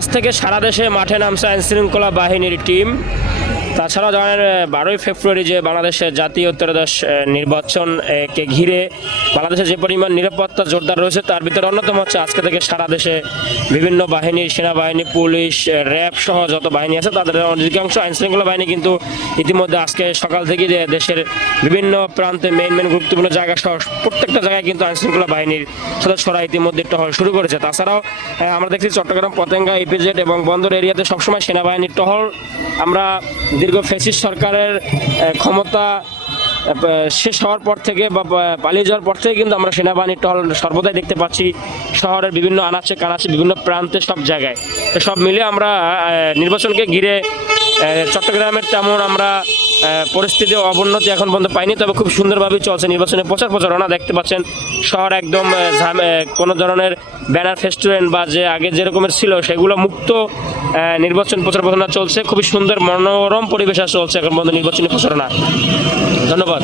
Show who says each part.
Speaker 1: আজ থেকে সারা দেশে মাঠে নামছে আইনশৃঙ্খলা বাহিনীর টিম। তাছাড়া জানেন বারোই ফেব্রুয়ারি যে বাংলাদেশের জাতীয় ত্রয়োদশ আহ, নির্বাচন আহ, কে ঘিরে বাংলাদেশে যে পরিমাণ নিরাপত্তা জোরদার রয়েছে তার ভিতরে অন্যতম হচ্ছে আজকে থেকে সারা দেশে বিভিন্ন বাহিনীর সেনাবাহিনী পুলিশ র্যাব সহ যত বাহিনী আছে তাদের অধিকাংশ আইন শৃঙ্খলা বাহিনী কিন্তু ইতিমধ্যে আজকে সকাল থেকে দেশের বিভিন্ন প্রান্তে মেইন মেইন গুরুত্বপূর্ণ জায়গা সহ প্রত্যেকটা জায়গায় কিন্তু আইন শৃঙ্খলা বাহিনীর সদস্যরা ইতিমধ্যে টহল শুরু করেছে। তাছাড়াও আমরা দেখছি চট্টগ্রাম পতেঙ্গা ইপিজেড এবং বন্দর এরিয়াতে সবসময় সেনাবাহিনীর টহল আমরা দীর্ঘ ফেসিস সরকারের ক্ষমতা শেষ হওয়ার পর থেকে বা পালিয়ে যাওয়ার পর থেকে কিন্তু আমরা সেনাবাহিনীর টল সর্বদাই দেখতে পাচ্ছি। শহরের বিভিন্ন আনাচে কানাচে বিভিন্ন প্রান্তে সব জায়গায়। সব মিলে আমরা নির্বাচনকে ঘিরে চট্টগ্রামের তেমন আমরা পরিস্থিতি অবনতি এখন পর্যন্ত পাইনি, তবে খুব সুন্দরভাবে চলছে নির্বাচনে প্রচার প্রচারণা। দেখতে পাচ্ছেন, শহর একদম কোনো ধরনের ব্যানার ফেস্টুরেন্ট বা যে আগে যেরকমের ছিল, সেগুলো মুক্ত নির্বাচন প্রচার প্রচারণা চলছে। খুবই সুন্দর মনোরম পরিবেশ চলছে এখন পর্যন্ত নির্বাচনী প্রচারণা। ধন্যবাদ।